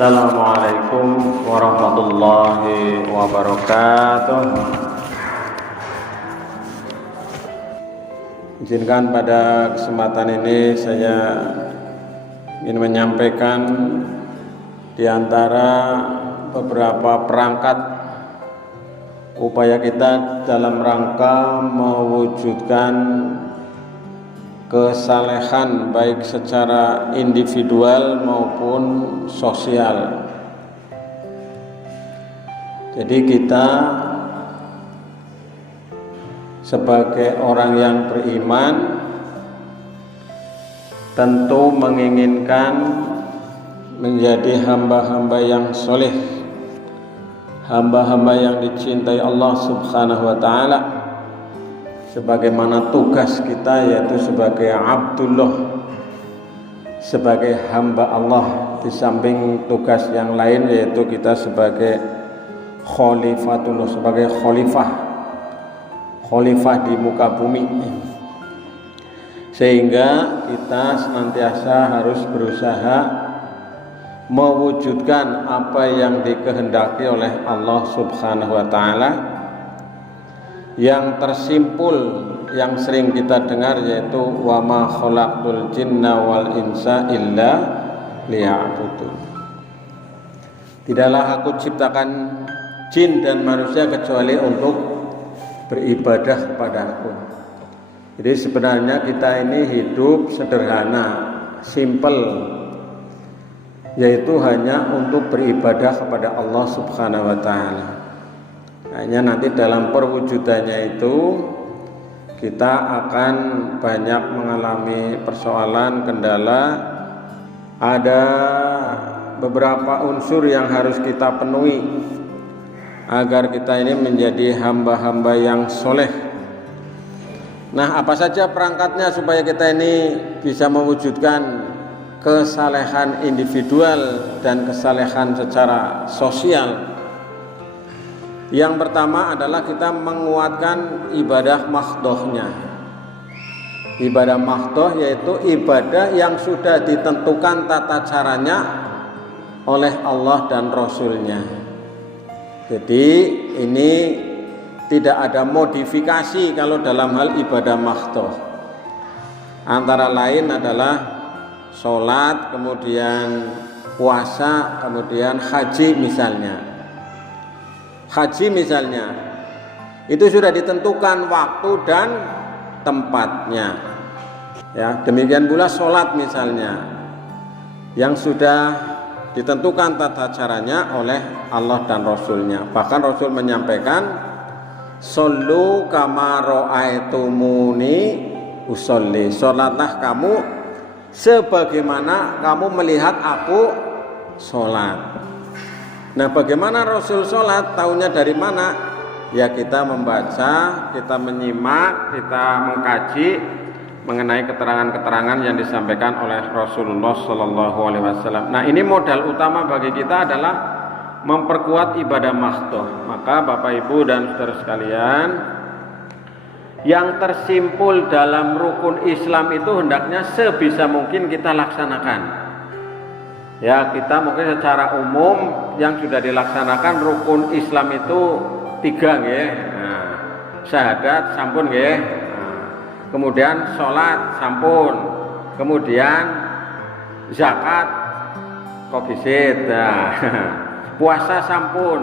Assalamualaikum warahmatullahi wabarakatuh. Izinkan pada kesempatan ini saya ingin menyampaikan di antara beberapa perangkat upaya kita dalam rangka mewujudkan kesalehan baik secara individual maupun sosial. Jadi kita sebagai orang yang beriman tentu menginginkan menjadi hamba-hamba yang soleh, hamba-hamba yang dicintai Allah Subhanahu wa Ta'ala, sebagaimana tugas kita yaitu sebagai Abdullah, sebagai hamba Allah, di samping tugas yang lain yaitu kita sebagai Khalifatullah, sebagai khalifah di muka bumi. Sehingga kita senantiasa harus berusaha mewujudkan apa yang dikehendaki oleh Allah Subhanahu wa Ta'ala, yang tersimpul yang sering kita dengar yaitu wa ma khalaqtul jinna wal insa illa liya'budun. Tidaklah aku ciptakan jin dan manusia kecuali untuk beribadah kepadaku. Jadi sebenarnya kita ini hidup sederhana, simple, yaitu hanya untuk beribadah kepada Allah Subhanahu wa Ta'ala. Hanya nanti dalam perwujudannya itu kita akan banyak mengalami persoalan, kendala. Ada beberapa unsur yang harus kita penuhi agar kita ini menjadi hamba-hamba yang soleh. Nah, apa saja perangkatnya supaya kita ini bisa mewujudkan kesalehan individual dan kesalehan secara sosial? Yang pertama adalah kita menguatkan ibadah mahdhohnya. Ibadah mahdhoh yaitu ibadah yang sudah ditentukan tata caranya oleh Allah dan Rasulnya. Jadi ini tidak ada modifikasi kalau dalam hal ibadah mahdhoh. Antara lain adalah sholat, kemudian puasa, kemudian haji misalnya. Haji misalnya, itu sudah ditentukan waktu dan tempatnya. Ya, demikian pula sholat misalnya, yang sudah ditentukan tata caranya oleh Allah dan Rasulnya. Bahkan Rasul menyampaikan, "Shollu kama ra'aitumuni usolli." Sholatlah kamu sebagaimana kamu melihat aku sholat. Nah, bagaimana Rasul sholat? Tahunya dari mana? Ya, kita membaca, kita menyimak, kita mengkaji mengenai keterangan-keterangan yang disampaikan oleh Rasulullah SAW. Nah, ini modal utama bagi kita adalah memperkuat ibadah mahdhoh. Maka Bapak Ibu dan saudara sekalian, yang tersimpul dalam rukun Islam itu hendaknya sebisa mungkin kita laksanakan. Ya, kita mungkin secara umum yang sudah dilaksanakan rukun Islam itu 3 nggih. Nah, syahadat sampun nggih. Nah, kemudian sholat sampun. Kemudian zakat kofisit. Nah, puasa sampun.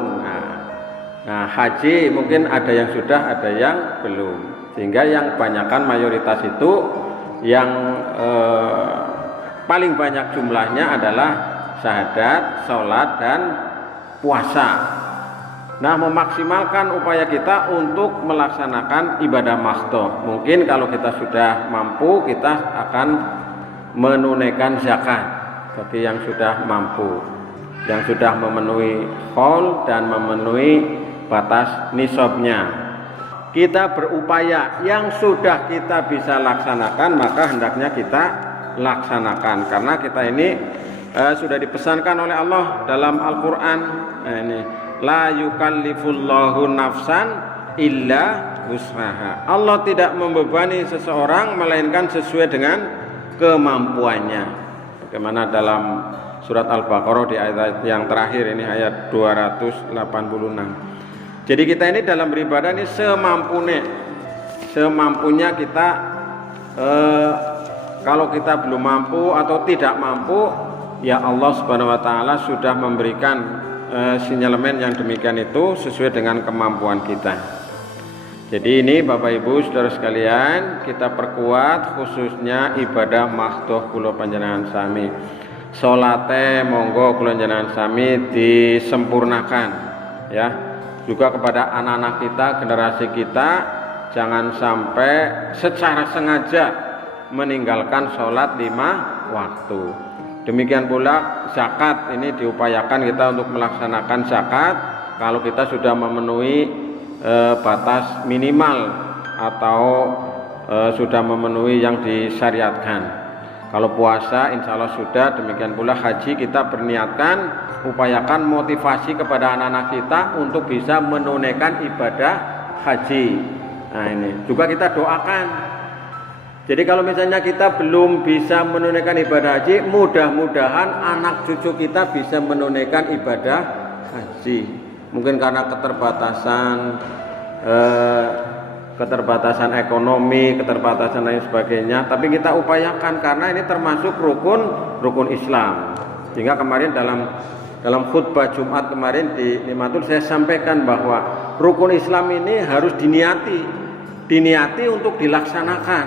Nah, haji mungkin ada yang sudah, ada yang belum. Sehingga yang kebanyakan mayoritas itu yang paling banyak jumlahnya adalah syahadat, sholat, dan puasa. Nah, memaksimalkan upaya kita untuk melaksanakan ibadah mahdhoh. Mungkin kalau kita sudah mampu, kita akan menunaikan zakat bagi yang sudah mampu, yang sudah memenuhi haul dan memenuhi batas nisabnya. Kita berupaya yang sudah kita bisa laksanakan, maka hendaknya kita laksanakan, karena kita ini sudah dipesankan oleh Allah dalam Al-Quran. Ini la yukallifullahu nafsan illa wus'aha. Allah tidak membebani seseorang melainkan sesuai dengan kemampuannya. Bagaimana dalam surat Al-Baqarah di ayat yang terakhir ini ayat 286. Jadi kita ini dalam beribadah ini semampunya kita. Kalau kita belum mampu atau tidak mampu, ya Allah Subhanahu wa taala sudah memberikan sinyalemen yang demikian itu sesuai dengan kemampuan kita. Jadi ini Bapak Ibu Saudara sekalian, kita perkuat khususnya ibadah mahdoh kula panjenengan sami. Salate monggo kula panjenengan sami disempurnakan ya. Juga kepada anak-anak kita, generasi kita, jangan sampai secara sengaja meninggalkan sholat 5 waktu. Demikian pula zakat, ini diupayakan kita untuk melaksanakan zakat kalau kita sudah memenuhi batas minimal atau sudah memenuhi yang disyariatkan. Kalau puasa insya Allah sudah, demikian pula haji kita berniatkan, upayakan motivasi kepada anak-anak kita untuk bisa menunaikan ibadah haji. Nah ini juga kita doakan. Jadi kalau misalnya kita belum bisa menunaikan ibadah haji, mudah-mudahan anak cucu kita bisa menunaikan ibadah haji. Mungkin karena keterbatasan ekonomi, keterbatasan lain sebagainya, tapi kita upayakan karena ini termasuk rukun Islam. Sehingga kemarin dalam khutbah Jumat kemarin di Limatul saya sampaikan bahwa rukun Islam ini harus diniati untuk dilaksanakan.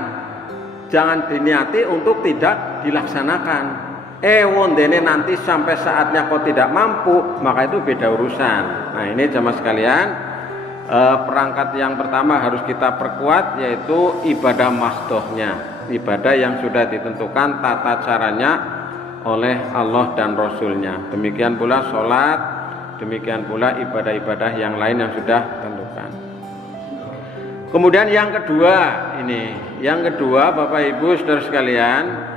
Jangan diniati untuk tidak dilaksanakan. Wondene nanti sampai saatnya kau tidak mampu, maka itu beda urusan. Nah ini jamaah sekalian, perangkat yang pertama harus kita perkuat yaitu ibadah mahdohnya, ibadah yang sudah ditentukan tata caranya oleh Allah dan Rasulnya. Demikian pula sholat, demikian pula ibadah-ibadah yang lain yang sudah ditentukan. Kemudian yang kedua Bapak Ibu Saudara sekalian,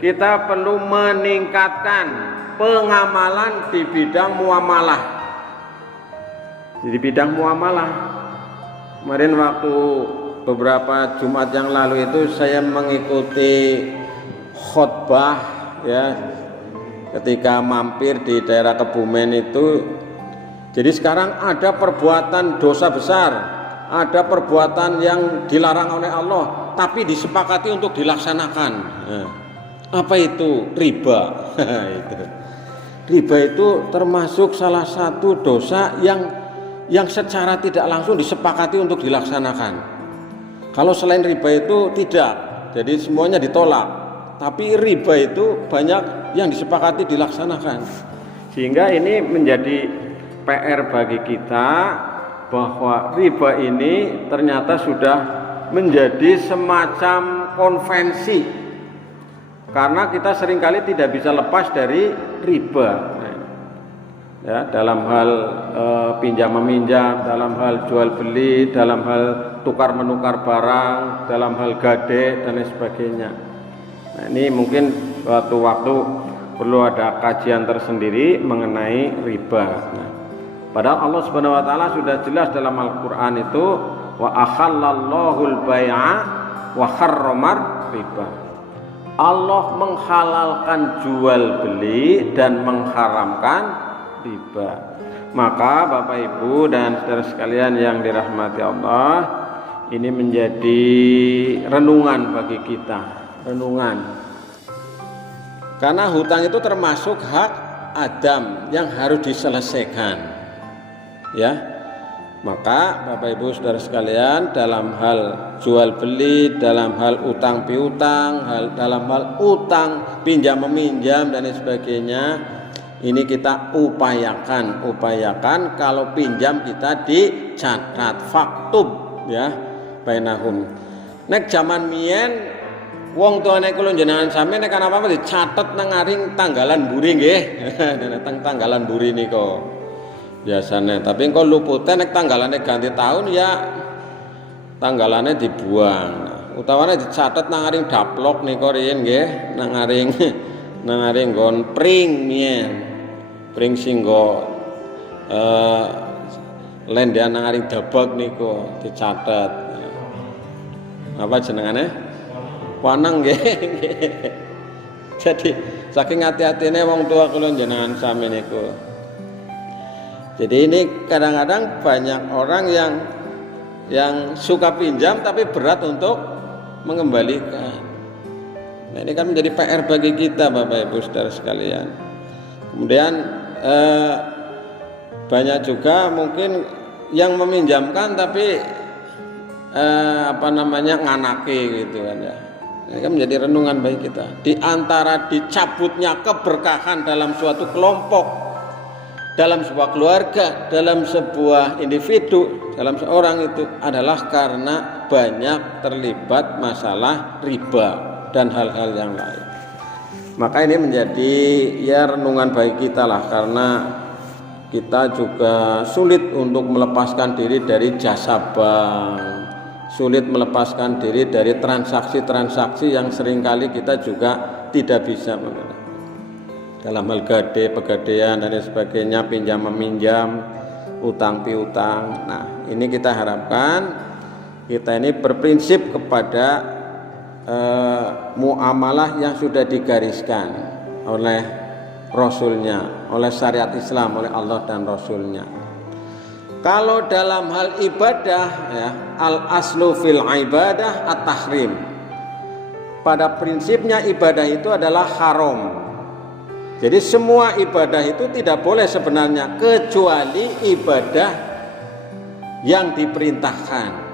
kita perlu meningkatkan pengamalan di bidang muamalah. Di bidang muamalah, kemarin waktu beberapa Jumat yang lalu itu saya mengikuti khutbah ya, ketika mampir di daerah Kebumen itu. Jadi sekarang ada perbuatan dosa besar, ada perbuatan yang dilarang oleh Allah, tapi disepakati untuk dilaksanakan. Apa itu? Riba. Riba itu termasuk salah satu dosa yang secara tidak langsung disepakati untuk dilaksanakan. Kalau selain riba itu tidak, jadi semuanya ditolak. Tapi riba itu banyak yang disepakati dilaksanakan. Sehingga ini menjadi PR bagi kita bahwa riba ini ternyata sudah menjadi semacam konvensi, karena kita seringkali tidak bisa lepas dari riba ya, dalam hal pinjam meminjam, dalam hal jual beli, dalam hal tukar menukar barang, dalam hal gade dan lain sebagainya. Nah, ini mungkin suatu waktu perlu ada kajian tersendiri mengenai riba. Padahal Allah Subhanahu wa taala sudah jelas dalam Al-Qur'an itu wa akhallallahu al-bai'a wa harramar riba. Allah menghalalkan jual beli dan mengharamkan riba. Maka Bapak Ibu dan saudara sekalian yang dirahmati Allah, ini menjadi renungan bagi kita, renungan. Karena hutang itu termasuk hak Adam yang harus diselesaikan. Ya, maka Bapak Ibu saudara sekalian, dalam hal jual beli, dalam hal utang piutang, dalam hal utang pinjam meminjam dan lain sebagainya, ini kita upayakan kalau pinjam kita dicatat faktub ya bainahum. Nek zaman mien wong tuane kula jenengan sami nek ana apa-apa dicatet nang ngaring tanggalan mburi nggih. Tanggalan mburi nika biasanya, tapi engko lupute nek tanggalane ganti tahun ya tanggalane dibuang. Utawane dicatet nang ngaring daplok nika riyen nggih, nang ngaring nggon pring mien. Pring singgo lendean nang ngaring dabag niku dicatet. Apa jenengane? Wanang nggih. Jadi saking hati-hatine wong tua kula jenengan sami niku. Jadi ini kadang-kadang banyak orang yang suka pinjam tapi berat untuk mengembalikan. Nah, ini kan menjadi PR bagi kita Bapak Ibu Saudara sekalian. Kemudian banyak juga mungkin yang meminjamkan tapi nganake gitu kan ya. Ini kan menjadi renungan bagi kita. Di antara dicabutnya keberkahan dalam suatu kelompok, dalam sebuah keluarga, dalam sebuah individu, dalam seorang itu adalah karena banyak terlibat masalah riba dan hal-hal yang lain. Maka ini menjadi ya renungan bagi kita lah, karena kita juga sulit untuk melepaskan diri dari jasa bank, sulit melepaskan diri dari transaksi-transaksi yang seringkali kita juga tidak bisa dalam hal gade, pegadaian dan sebagainya, pinjam meminjam, utang piutang. Nah, ini kita harapkan kita ini berprinsip kepada muamalah yang sudah digariskan oleh Rasulnya, oleh syariat Islam, oleh Allah dan Rasulnya. Kalau dalam hal ibadah ya, al aslu fil ibadah at-tahrim. Pada prinsipnya ibadah itu adalah haram. Jadi semua ibadah itu tidak boleh sebenarnya kecuali ibadah yang diperintahkan.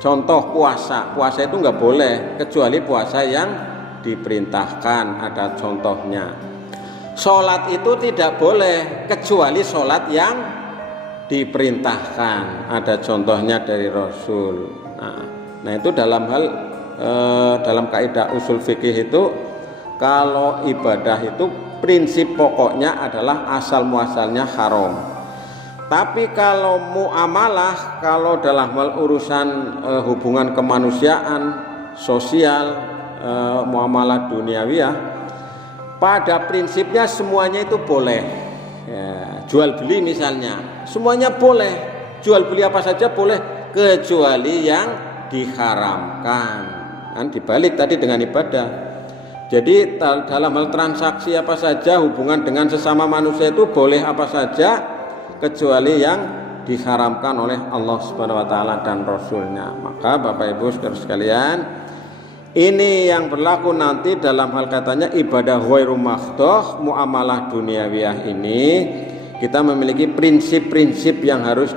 Contoh puasa itu nggak boleh kecuali puasa yang diperintahkan, ada contohnya. Sholat itu tidak boleh kecuali sholat yang diperintahkan, ada contohnya dari Rasul. Nah itu dalam hal dalam kaidah usul fikih itu, kalau ibadah itu prinsip pokoknya adalah asal muasalnya haram. Tapi kalau muamalah, kalau dalam hal urusan hubungan kemanusiaan, sosial, muamalah duniawiyah, pada prinsipnya semuanya itu boleh. Ya, jual beli misalnya, semuanya boleh. Jual beli apa saja boleh kecuali yang diharamkan. Kan dibalik tadi dengan ibadah. Jadi dalam hal transaksi apa saja, hubungan dengan sesama manusia itu boleh apa saja kecuali yang diharamkan oleh Allah Subhanahu wa taala dan Rasulnya. Maka Bapak Ibu Saudara sekalian, ini yang berlaku nanti dalam hal katanya ibadah ghairu mahdhah, muamalah duniawiyah ini kita memiliki prinsip-prinsip yang harus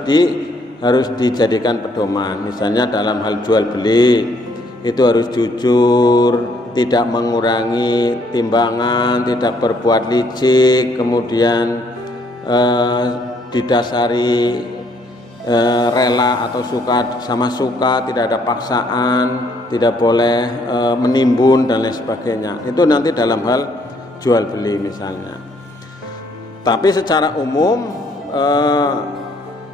dijadikan pedoman. Misalnya dalam hal jual beli itu harus jujur, tidak mengurangi timbangan, tidak berbuat licik, kemudian didasari rela atau suka sama suka, tidak ada paksaan, tidak boleh menimbun dan lain sebagainya. Itu nanti dalam hal jual beli misalnya. Tapi secara umum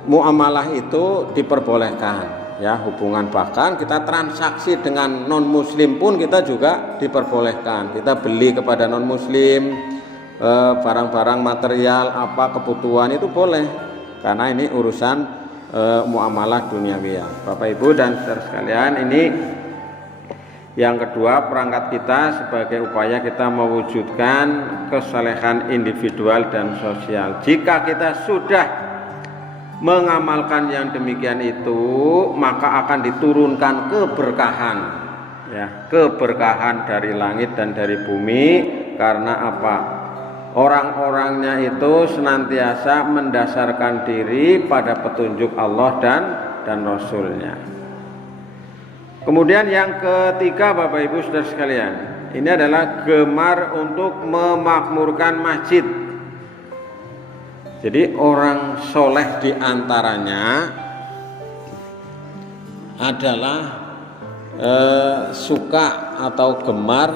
muamalah itu diperbolehkan ya, hubungan, bahkan kita transaksi dengan non muslim pun kita juga diperbolehkan. Kita beli kepada non muslim barang-barang material apa kebutuhan itu boleh, karena ini urusan muamalah duniawiyah. Bapak Ibu dan saudara sekalian, ini yang kedua, perangkat kita sebagai upaya kita mewujudkan kesalehan individual dan sosial. Jika kita sudah mengamalkan yang demikian itu, maka akan diturunkan keberkahan ya, keberkahan dari langit dan dari bumi. Karena apa? Orang-orangnya itu senantiasa mendasarkan diri pada petunjuk Allah dan Rasulnya. Kemudian yang ketiga Bapak Ibu Saudara sekalian, ini adalah gemar untuk memakmurkan masjid. Jadi orang soleh diantaranya adalah suka atau gemar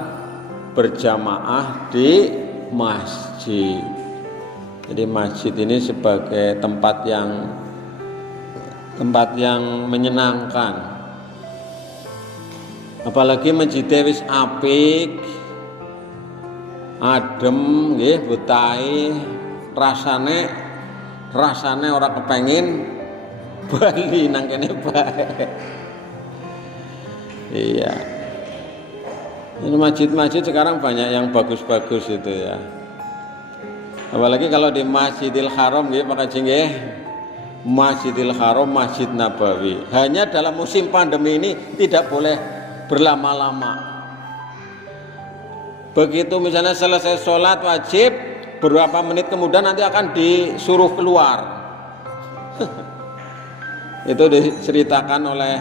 berjamaah di masjid. Jadi masjid ini sebagai tempat yang menyenangkan. Apalagi masjid wis apik, adem nggih, butahe, rasane ora kepengin bali nang kene bae. Iya. Ini masjid-masjid sekarang banyak yang bagus-bagus itu ya. Apalagi kalau di Masjidil Haram nggih Pak Haji nggih. Masjidil Haram, Masjid Nabawi. Hanya dalam musim pandemi ini tidak boleh berlama-lama. Begitu misalnya selesai sholat wajib, beberapa menit kemudian nanti akan disuruh keluar. Itu diceritakan oleh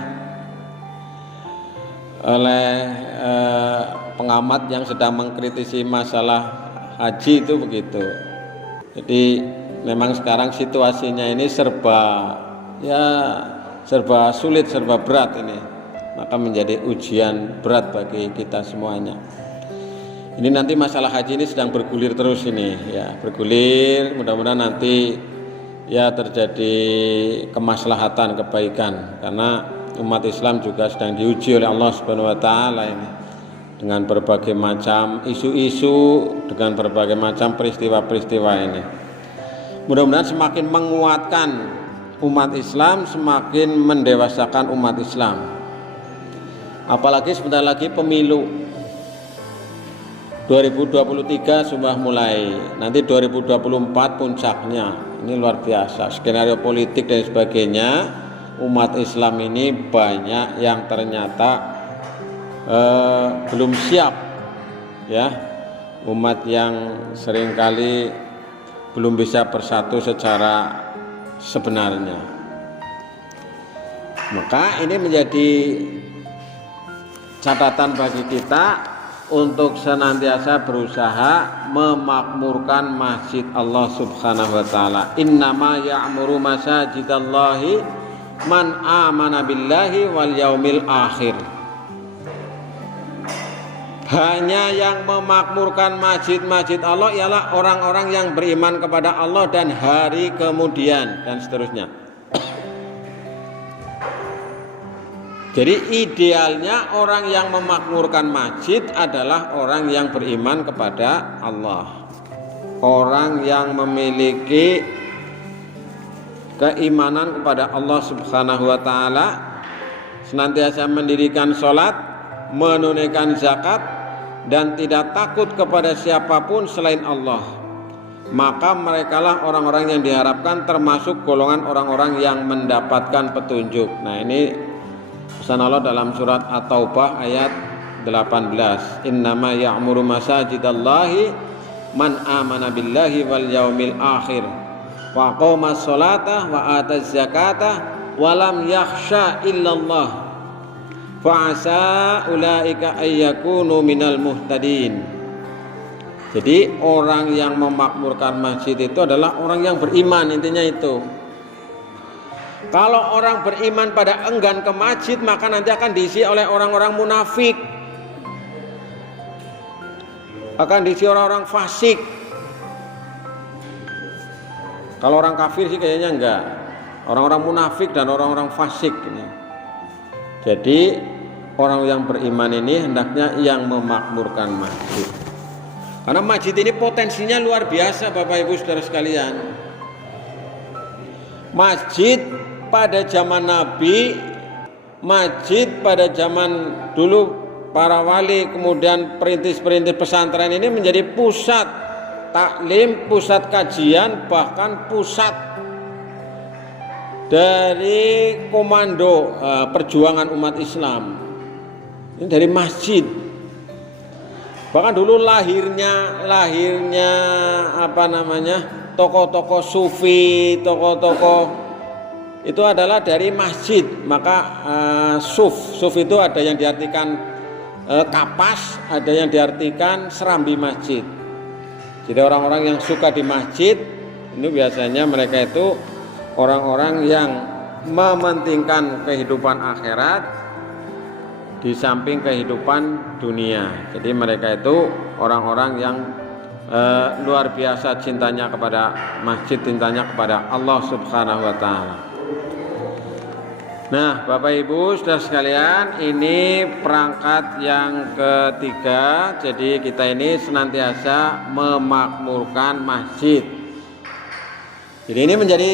pengamat yang sedang mengkritisi masalah haji itu begitu. Jadi memang sekarang situasinya ini serba sulit, serba berat ini. Maka menjadi ujian berat bagi kita semuanya. Ini nanti masalah haji ini sedang bergulir terus ini ya, bergulir, mudah-mudahan nanti ya terjadi kemaslahatan, kebaikan, karena umat Islam juga sedang diuji oleh Allah Subhanahu wa taala ini dengan berbagai macam isu-isu, dengan berbagai macam peristiwa-peristiwa ini. Mudah-mudahan semakin menguatkan umat Islam, semakin mendewasakan umat Islam. Apalagi sebentar lagi pemilu 2023 sudah mulai, nanti 2024 puncaknya. Ini luar biasa, skenario politik dan sebagainya. Umat Islam ini banyak yang ternyata belum siap ya, umat yang seringkali belum bisa bersatu secara sebenarnya. Maka ini menjadi catatan bagi kita untuk senantiasa berusaha memakmurkan masjid Allah Subhanahu wa taala. Innama ya'muru masajidallahi man amana billahi wal yaumil akhir. Hanya yang memakmurkan masjid-masjid Allah ialah orang-orang yang beriman kepada Allah dan hari kemudian, dan seterusnya. Jadi idealnya orang yang memakmurkan masjid adalah orang yang beriman kepada Allah, orang yang memiliki keimanan kepada Allah Subhanahu wa taala, senantiasa mendirikan sholat, menunaikan zakat, dan tidak takut kepada siapapun selain Allah. Maka merekalah orang-orang yang diharapkan termasuk golongan orang-orang yang mendapatkan petunjuk. Nah, ini pesan Allah dalam surat At-Taubah ayat 18. Innama ya'muru masajidallahi man amana billahi wal yaumil akhir wa aqamas sholata wa ataz zakata wa lam yakhsha illallah fa'asa ulaika ayyakunu minal muhtadin. Jadi orang yang memakmurkan masjid itu adalah orang yang beriman, intinya itu. Kalau orang beriman pada enggan ke masjid, maka nanti akan diisi oleh orang-orang munafik, akan diisi orang-orang fasik. Kalau orang kafir sih kayaknya enggak, orang-orang munafik dan orang-orang fasik ini. Jadi orang yang beriman ini hendaknya yang memakmurkan masjid. Karena masjid ini potensinya luar biasa Bapak Ibu Saudara sekalian. Masjid pada zaman Nabi, masjid pada zaman dulu para wali, kemudian perintis-perintis pesantren ini menjadi pusat taklim, pusat kajian, bahkan pusat dari komando perjuangan umat Islam. Ini dari masjid. Bahkan dulu lahirnya tokoh-tokoh sufi, tokoh-tokoh itu adalah dari masjid. Maka suf itu ada yang diartikan kapas, ada yang diartikan serambi masjid. Jadi orang-orang yang suka di masjid ini biasanya mereka itu orang-orang yang mementingkan kehidupan akhirat di samping kehidupan dunia. Jadi mereka itu orang-orang yang luar biasa cintanya kepada masjid, cintanya kepada Allah Subhanahu wa taala. Nah, Bapak Ibu Saudara sekalian, ini perangkat yang ketiga. Jadi kita ini senantiasa memakmurkan masjid. Jadi ini menjadi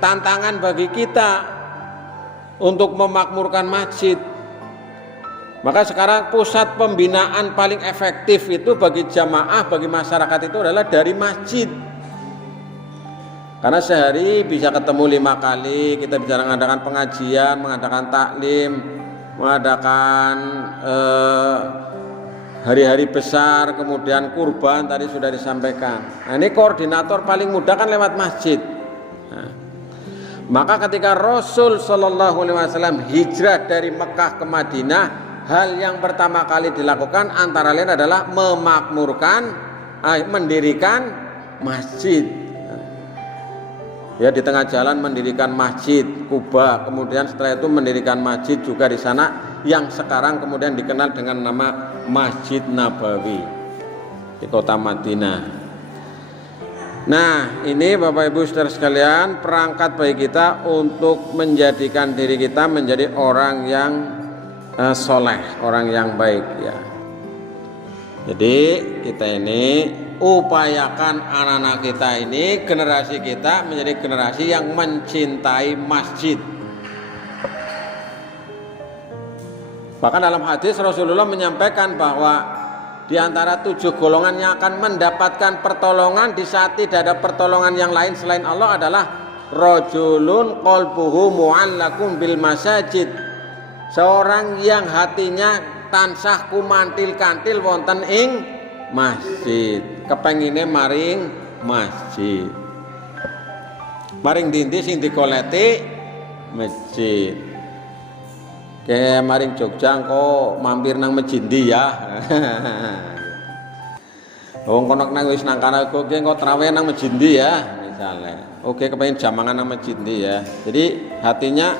tantangan bagi kita untuk memakmurkan masjid. Maka sekarang pusat pembinaan paling efektif itu bagi jamaah, bagi masyarakat itu adalah dari masjid. Karena sehari bisa ketemu 5 kali, kita bisa mengadakan pengajian, mengadakan taklim, mengadakan hari-hari besar, kemudian kurban tadi sudah disampaikan. Nah, ini koordinator paling mudah kan lewat masjid. Nah, maka ketika Rasul Shallallahu Alaihi Wasallam hijrah dari Mekah ke Madinah, hal yang pertama kali dilakukan antara lain adalah mendirikan masjid. Ya, di tengah jalan mendirikan masjid Kuba, kemudian setelah itu mendirikan masjid juga di sana yang sekarang kemudian dikenal dengan nama Masjid Nabawi di kota Madinah. Nah, ini Bapak Ibu Saudara sekalian, perangkat bagi kita untuk menjadikan diri kita menjadi orang yang soleh, orang yang baik ya. Jadi kita ini upayakan anak-anak kita ini, generasi kita menjadi generasi yang mencintai masjid. Bahkan dalam hadis Rasulullah menyampaikan bahwa di antara 7 golongan yang akan mendapatkan pertolongan di saat tidak ada pertolongan yang lain selain Allah adalah rajulun qalbuhu mu'allaqun bil masajid. Seorang yang hatinya tansah kumantil-kantil wonten ing masjid, kepengine maring masjid, maring dindi sing dikoleti masjid. Kayak maring Jogja kok mampir nang masjid ya. Wong kono nang wis nang kana kok traweh nang masjid ya misalnya. Oke, kepengin jamangan nang masjid ya. Jadi hatinya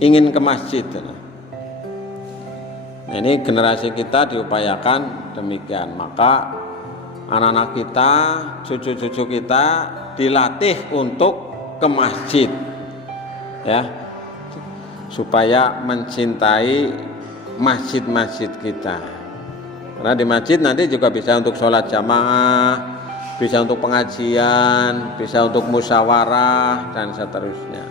ingin ke masjid. Nah, ini generasi kita diupayakan demikian. Maka anak-anak kita, cucu-cucu kita dilatih untuk ke masjid, ya, supaya mencintai masjid-masjid kita. Karena di masjid nanti juga bisa untuk sholat jamaah, bisa untuk pengajian, bisa untuk musyawarah dan seterusnya.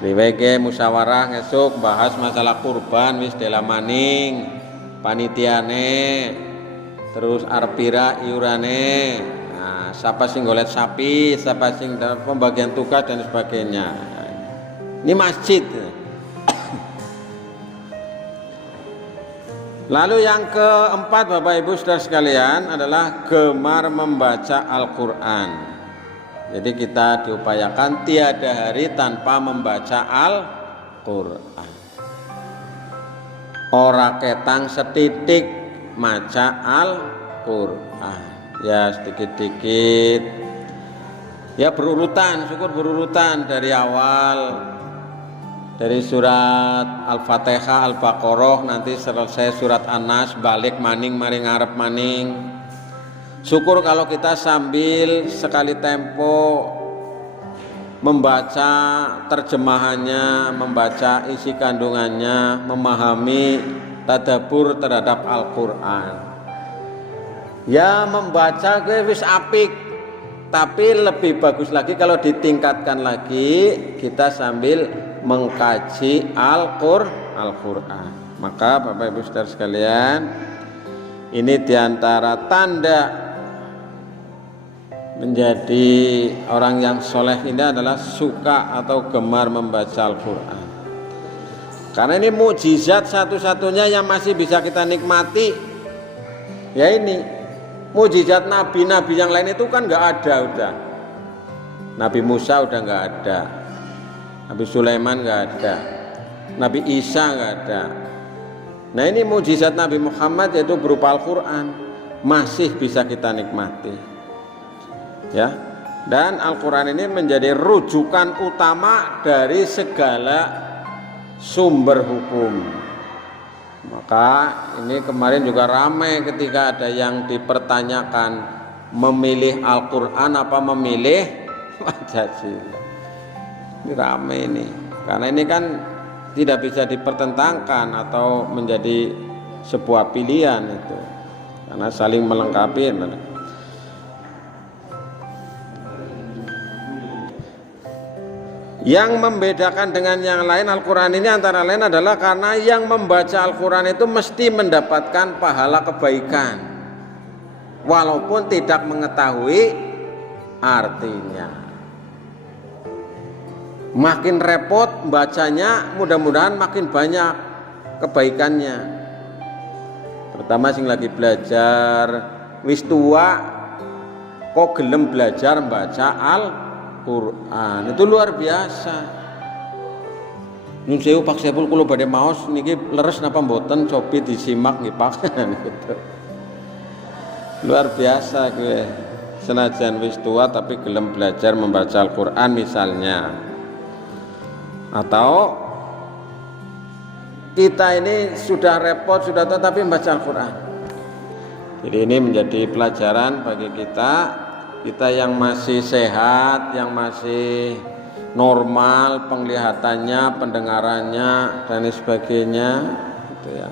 Liweke musyawarah ngesuk bahas masalah kurban wis dela maning panitiane, terus arpira iurane, nah, siapa sing golet sapi, siapa sing pembagian tugas dan sebagainya. Ini masjid. Lalu yang keempat Bapak Ibu Saudara sekalian adalah gemar membaca Al-Qur'an. Jadi kita diupayakan tiada hari tanpa membaca Al-Qur'an. Ora ketang setitik maca Al-Qur'an. Ya sedikit-sedikit. Ya berurutan, syukur berurutan dari awal, dari surat Al-Fatihah, Al-Baqarah, nanti selesai surat An-Nas, balik maning maring ngarep maning. Syukur kalau kita sambil sekali tempo membaca terjemahannya, membaca isi kandungannya, memahami tadabbur terhadap Al-Qur'an. Ya membaca wis apik, tapi lebih bagus lagi kalau ditingkatkan lagi kita sambil mengkaji Al-Qur'an. Maka Bapak Ibu Saudara sekalian, ini diantara tanda menjadi orang yang soleh ini adalah suka atau gemar membaca Al-Qur'an. Karena ini mukjizat satu-satunya yang masih bisa kita nikmati. Ya ini mukjizat nabi-nabi yang lain itu kan nggak ada udah. Nabi Musa udah nggak ada, Nabi Sulaiman nggak ada, Nabi Isa nggak ada. Nah ini mukjizat Nabi Muhammad yaitu berupa Al-Qur'an masih bisa kita nikmati. Ya, dan Al-Qur'an ini menjadi rujukan utama dari segala sumber hukum. Maka ini kemarin juga ramai ketika ada yang dipertanyakan memilih Al-Qur'an apa memilih Pancasila. Ini ramai ini, karena ini kan tidak bisa dipertentangkan atau menjadi sebuah pilihan itu, karena saling melengkapi. Yang membedakan dengan yang lain Al-Quran ini antara lain adalah karena yang membaca Al-Quran itu mesti mendapatkan pahala kebaikan walaupun tidak mengetahui artinya. Makin repot bacanya, mudah-mudahan makin banyak kebaikannya. Terutama sing lagi belajar wis tua kok gelem belajar baca Al-Quran, itu luar biasa. Nun sewu Pak Sepul kula badhe maos niki leres napa mboten cobi disimak nggih Pak. Gitu. Luar biasa gue. Senajan wis tua tapi gelem belajar membaca Al-Quran misalnya. Atau kita ini sudah repot, sudah tahu tapi membaca Al-Quran. Jadi ini menjadi pelajaran bagi kita yang masih sehat, yang masih normal penglihatannya, pendengarannya dan sebagainya, gitu ya.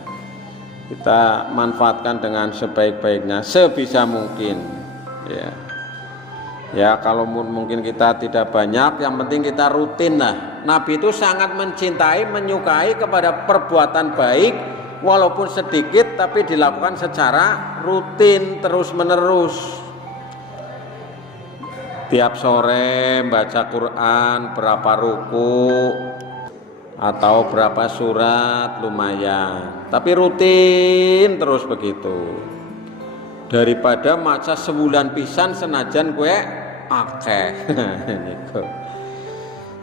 Kita manfaatkan dengan sebaik-baiknya, sebisa mungkin, ya. Ya kalau mungkin kita tidak banyak, yang penting kita rutin lah. Nabi itu sangat mencintai, menyukai kepada perbuatan baik walaupun sedikit tapi dilakukan secara rutin terus menerus. Tiap sore baca Quran berapa ruku atau berapa surat lumayan, tapi rutin terus begitu. Daripada maca sebulan pisan senajan kue akeh.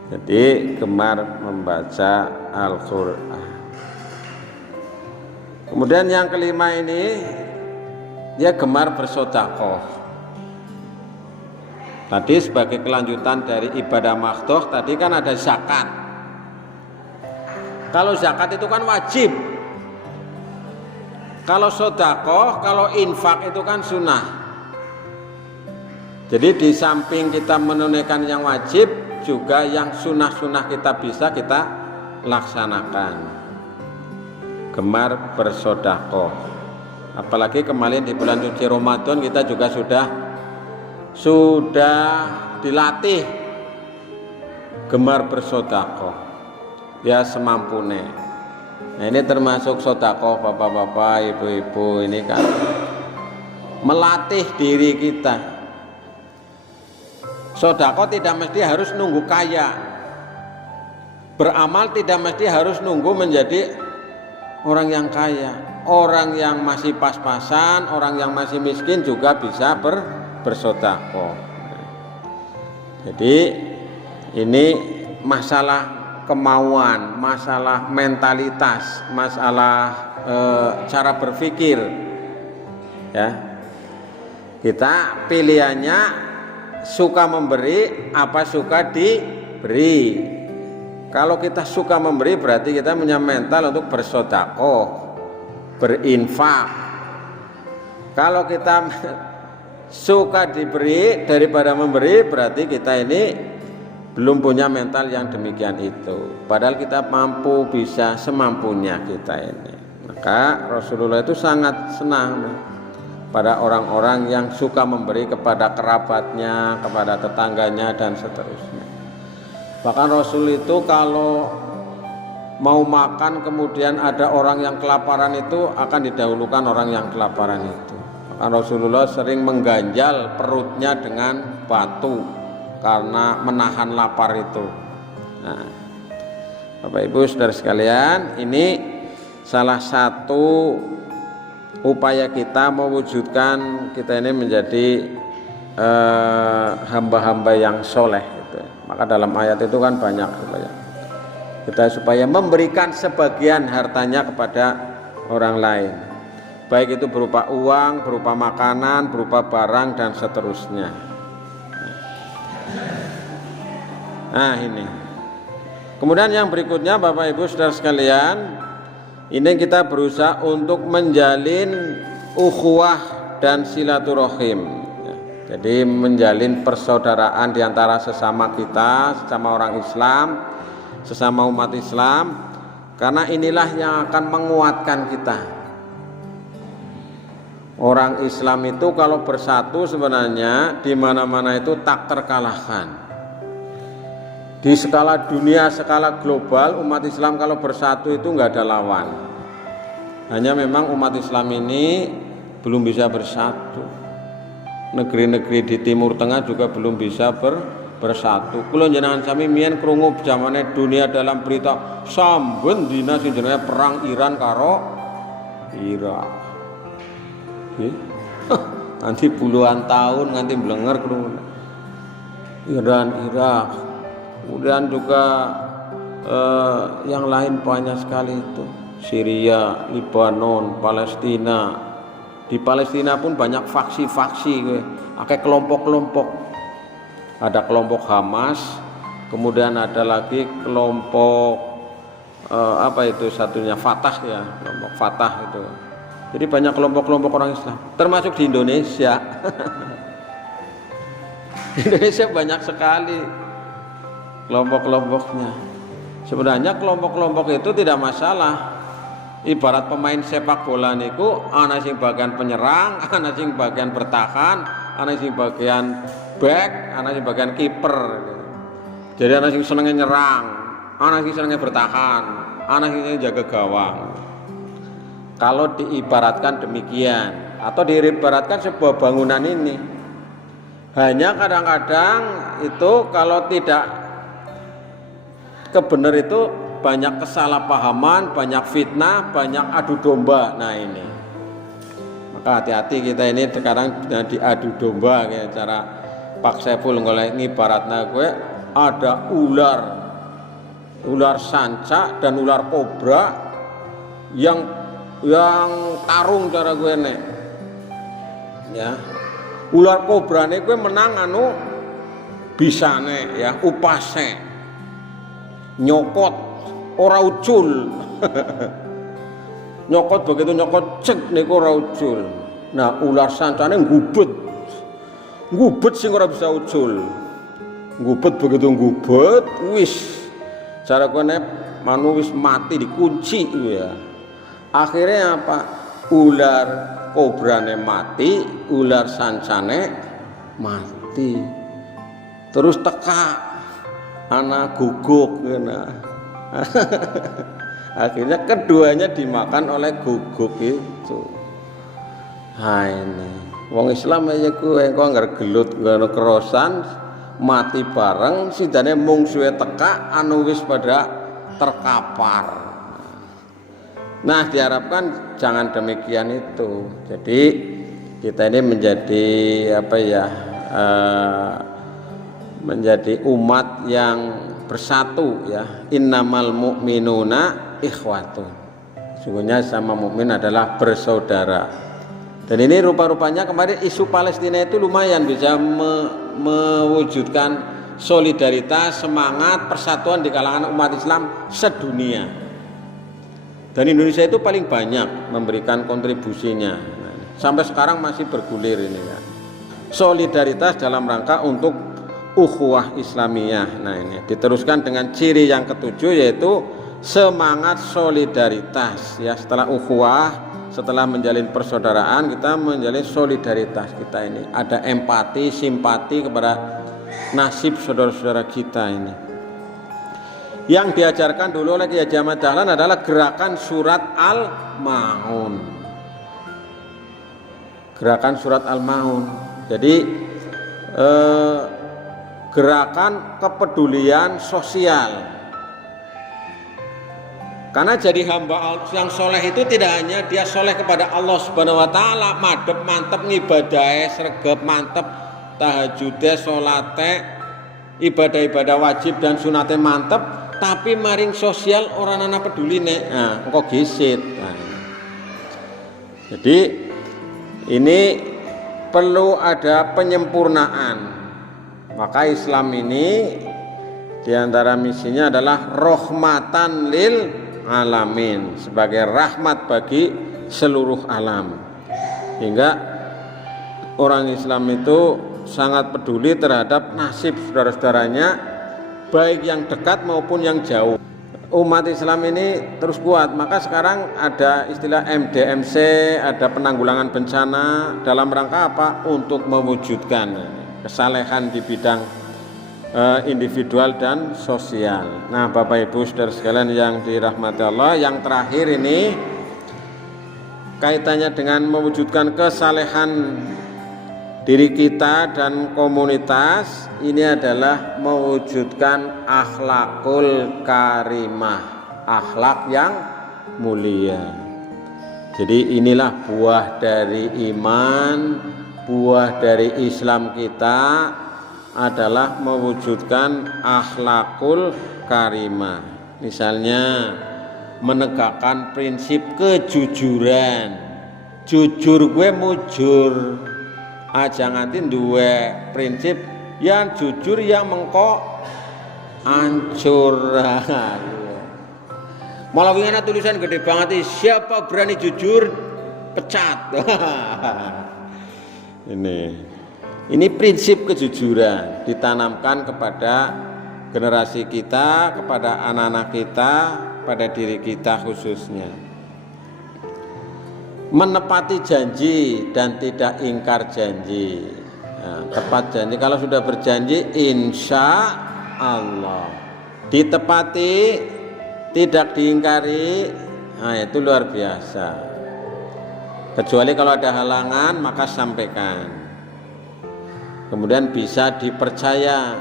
Jadi gemar membaca Al-Quran. Kemudian yang kelima ini dia gemar bersedekah. Tadi sebagai kelanjutan dari ibadah makhdhah tadi kan ada zakat. Kalau zakat itu kan wajib. Kalau sedekah, kalau infak itu kan sunnah. Jadi di samping kita menunaikan yang wajib, juga yang sunnah-sunnah kita bisa kita laksanakan. Gemar bersedekah. Apalagi kemarin di bulan suci Ramadan kita juga sudah dilatih gemar bersedekah. Ya semampune. Nah ini termasuk sedekah bapak-bapak, ibu-ibu, ini kan melatih diri kita. Sedekah tidak mesti harus nunggu kaya. Beramal tidak mesti harus nunggu menjadi orang yang kaya. Orang yang masih pas-pasan, orang yang masih miskin juga bisa bersedekah. Jadi ini masalah kemauan, masalah mentalitas, masalah cara berpikir, ya. Kita pilihannya suka memberi apa suka diberi. Kalau kita suka memberi berarti kita punya mental untuk bersedekah, berinfak. Kalau kita suka diberi daripada memberi berarti kita ini belum punya mental yang demikian itu. Padahal kita mampu, bisa semampunya kita ini. Maka Rasulullah itu sangat senang pada orang-orang yang suka memberi kepada kerabatnya, kepada tetangganya dan seterusnya. Bahkan Rasul itu kalau mau makan kemudian ada orang yang kelaparan itu akan didahulukan orang yang kelaparan itu. Bahkan Rasulullah sering mengganjal perutnya dengan batu karena menahan lapar itu. Nah, Bapak Ibu Saudara sekalian, ini salah satu upaya kita mewujudkan kita ini menjadi hamba-hamba yang soleh gitu. Maka dalam ayat itu kan banyak supaya memberikan sebagian hartanya kepada orang lain, baik itu berupa uang, berupa makanan, berupa barang dan seterusnya. Nah ini. Kemudian yang berikutnya Bapak Ibu Saudara sekalian, ini kita berusaha untuk menjalin ukhuwah dan silaturahim. Jadi menjalin persaudaraan di antara sesama kita, sesama orang Islam, sesama umat Islam, karena inilah yang akan menguatkan kita. Orang Islam itu kalau bersatu sebenarnya di mana-mana itu tak terkalahkan. Di skala dunia, skala global, umat Islam kalau bersatu itu nggak ada lawan. Hanya memang umat Islam ini belum bisa bersatu. Negeri-negeri di Timur Tengah juga belum bisa bersatu. Kula jenengan sami mien krungu zamane dunia dalam berita saben dina sing jenenge perang Iran karo Irak. Nggih. Nanti puluhan tahun nganti blenger krungu. Iran, Irak. Kemudian juga yang lain banyak sekali itu. Syria, Lebanon, Palestina. Di Palestina pun banyak faksi-faksi, pakai kelompok-kelompok. Ada kelompok Hamas, kemudian ada lagi kelompok apa itu satunya Fatah ya, kelompok Fatah itu. Jadi banyak kelompok-kelompok orang Islam, termasuk di Indonesia. Di Indonesia banyak sekali kelompok-kelompoknya. Sebenarnya kelompok-kelompok itu tidak masalah. Ibarat pemain sepak bola niku ana sing bagian penyerang, ana sing bagian bertahan, ana sing bagian back, ana sing bagian kiper. Jadi ana sing senenge nyerang, ana sing senenge bertahan, ana sing senenge jaga gawang. Kalau diibaratkan demikian atau diibaratkan sebuah bangunan ini, hanya kadang-kadang itu kalau tidak kebenar itu banyak kesalahpahaman, banyak fitnah, banyak adu domba. Nah ini, maka hati-hati kita ini sekarang diadu domba kayak cara Pak Saiful ngoleh ngibaratna gue ada ular sanca dan ular kobra yang tarung cara gue nek. Ya, ular kobra nih gue menang anu bisane ya upase nyokot ora ucul. Nyokot begitu nyokot cek niku ora ucul. Nah ular sancane ngubet sing ora bisa ucul. Ngubet begitu ngubet wis cara kene manu wis mati dikunci ya. Akhirnya apa? Ular kobrane mati, ular sancane mati. Terus teka anak guguk nah. Akhirnya keduanya dimakan oleh guguk itu. Nah ini wong Islam aja kuwi engko anggar gelut ngono kerosan mati bareng sidane mung suwe teka anu wis pada terkapar. Nah diharapkan jangan demikian itu. Jadi kita ini menjadi apa ya menjadi umat yang bersatu ya. Innamal mu'minuna ikhwatun. Sungguhnya sama mukmin adalah bersaudara. Dan ini rupa-rupanya kemarin isu Palestina itu lumayan bisa mewujudkan solidaritas, semangat, persatuan di kalangan umat Islam sedunia. Dan Indonesia itu paling banyak memberikan kontribusinya. Sampai sekarang masih bergulir ini ya. Solidaritas dalam rangka untuk ukhuwah Islamiyah. Nah ini diteruskan dengan ciri yang ketujuh yaitu semangat solidaritas ya. Setelah ukhuwah, setelah menjalin persaudaraan, kita menjalin solidaritas. Kita ini ada empati, simpati kepada nasib saudara-saudara kita ini. Yang diajarkan dulu oleh Kiai Haji Ahmad Dahlan adalah gerakan surat Al-Maun. Gerakan surat Al-Maun. Jadi gerakan kepedulian sosial. Karena jadi hamba yang soleh itu tidak hanya dia soleh kepada Allah Subhanahu Wa Taala, madep mantep ngibadahe sregep mantep tahajudnya, salate, ibadah-ibadah wajib dan sunate mantep, tapi maring sosial orang anak peduli nek. Nah, engko gesit. Nah. Jadi ini perlu ada penyempurnaan. Maka Islam ini diantara misinya adalah rahmatan lil alamin, sebagai rahmat bagi seluruh alam. Hingga orang Islam itu sangat peduli terhadap nasib saudara-saudaranya, baik yang dekat maupun yang jauh. Umat Islam ini terus kuat. Maka sekarang ada istilah MDMC, ada penanggulangan bencana dalam rangka apa? Untuk mewujudkan kesalehan di bidang individual dan sosial. Nah, Bapak Ibu saudara sekalian yang dirahmati Allah, yang terakhir ini kaitannya dengan mewujudkan kesalehan diri kita dan komunitas. Ini adalah mewujudkan akhlakul karimah, akhlak yang mulia. Jadi inilah buah dari iman, buah dari Islam kita adalah mewujudkan akhlakul karimah. Misalnya menegakkan prinsip kejujuran. Jujur gue mujur. Aja nganti duwe prinsip yang jujur yang mengko hancur. Malah wingi tulisan gede banget, siapa berani jujur pecat. Ini prinsip kejujuran ditanamkan kepada generasi kita, kepada anak-anak kita, pada diri kita khususnya. Menepati janji dan tidak ingkar janji. Nah, tepat janji, kalau sudah berjanji insya Allah ditepati, tidak diingkari, nah itu luar biasa. Kecuali kalau ada halangan maka sampaikan. Kemudian bisa dipercaya.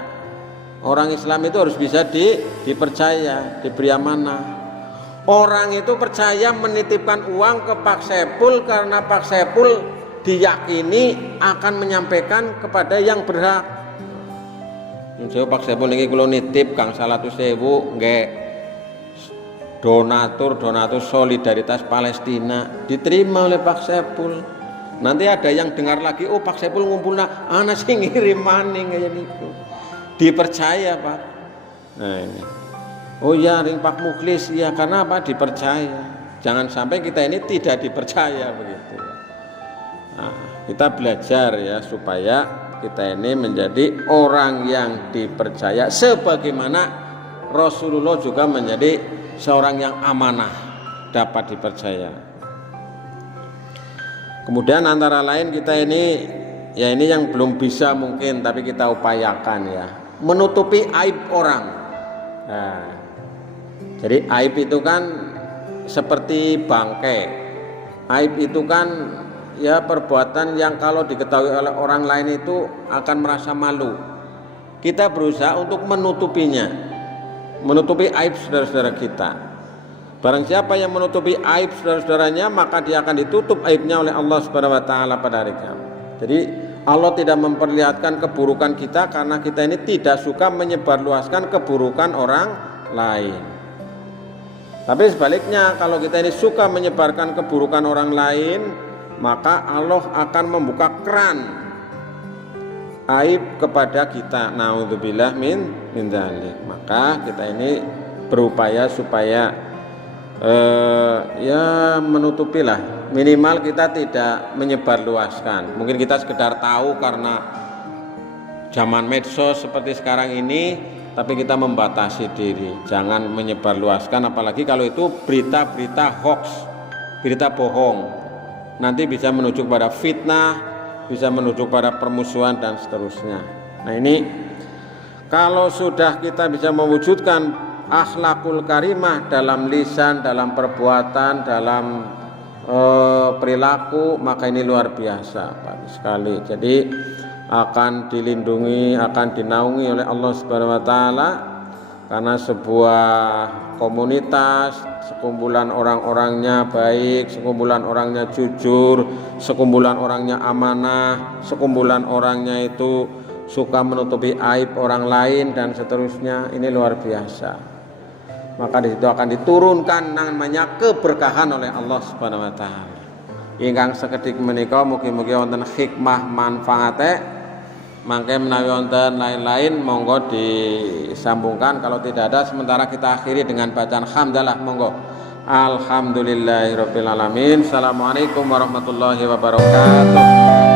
Orang Islam itu harus bisa dipercaya, diberi amanah. Orang itu percaya menitipkan uang ke Pak Saipul karena Pak Saipul diyakini akan menyampaikan kepada yang berhak. Saya Pak Saipul ini kalau nitip Kang 100.000 nggak donatur solidaritas Palestina diterima oleh Pak Saipul. Nanti ada yang dengar lagi, oh Pak Saipul ngumpulna anak sing ngirim maning kayak niku. Dipercaya Pak. Nah ini. Oh ya ring Pak Mukhlis ya, karena apa? Dipercaya. Jangan sampai kita ini tidak dipercaya begitu. Nah, kita belajar ya supaya kita ini menjadi orang yang dipercaya sebagaimana Rasulullah juga menjadi seorang yang amanah, dapat dipercaya. Kemudian antara lain kita ini, ya ini yang belum bisa mungkin tapi kita upayakan ya, menutupi aib orang. Nah, jadi aib itu kan seperti bangkai. Aib itu kan ya perbuatan yang kalau diketahui oleh orang lain itu akan merasa malu. Kita berusaha untuk menutupinya, menutupi aib saudara-saudara kita. Barang siapa yang menutupi aib saudara-saudaranya, maka dia akan ditutup aibnya oleh Allah Subhanahu wa taala pada hari kiamat. Jadi Allah tidak memperlihatkan keburukan kita karena kita ini tidak suka menyebarluaskan keburukan orang lain. Tapi sebaliknya, kalau kita ini suka menyebarkan keburukan orang lain, maka Allah akan membuka keran aib kepada kita. Naudzubillah min dzalik. Maka kita ini berupaya supaya ya menutupilah, minimal kita tidak menyebarluaskan. Mungkin kita sekedar tahu karena zaman medsos seperti sekarang ini, tapi kita membatasi diri, jangan menyebarluaskan, apalagi kalau itu berita-berita hoax, berita bohong. Nanti bisa menuju pada fitnah, bisa menuju pada permusuhan dan seterusnya. Nah ini kalau sudah kita bisa mewujudkan akhlakul karimah dalam lisan, dalam perbuatan, dalam perilaku, maka ini luar biasa Pak, sekali. Jadi akan dilindungi, akan dinaungi oleh Allah Subhanahu wa taala, karena sebuah komunitas, sekumpulan orang-orangnya baik, sekumpulan orangnya jujur, sekumpulan orangnya amanah, sekumpulan orangnya itu suka menutupi aib orang lain dan seterusnya, ini luar biasa. Maka di situ akan diturunkan namanya keberkahan oleh Allah Subhanahu wa taala. Ingkang sekedhik menika mugi-mugi wonten hikmah manfaate. Mangke menawi wonten lain-lain monggo disambungkan, kalau tidak ada sementara kita akhiri dengan bacaan hamdalah monggo. Alhamdulillahirabbil alamin. Assalamualaikum warahmatullahi wabarakatuh.